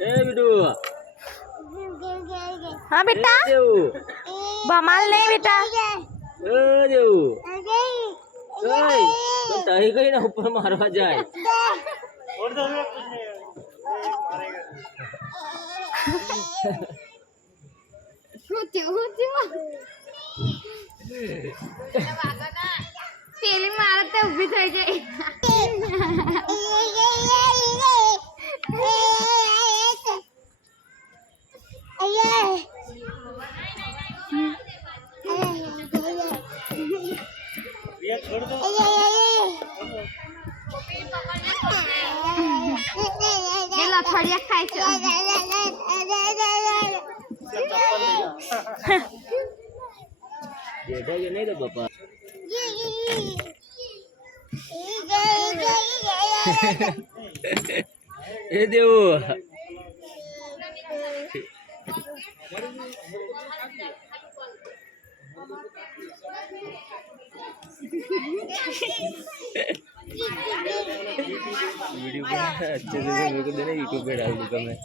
ए बिटू हाँ बेटा बमाल नहीं बेटा ए देव ओए तो तही कहीं ना ऊपर मारवा जाए और तो कुछ नहीं પેલી મારે તો ઊભી થઈ ગઈ લથડિયા ખાય છે બેઠા કે નહીં તો બાપા એ દેવ वीडियो अच्छे से मेरे को देना यूट्यूब पे डाल दूंगा मैं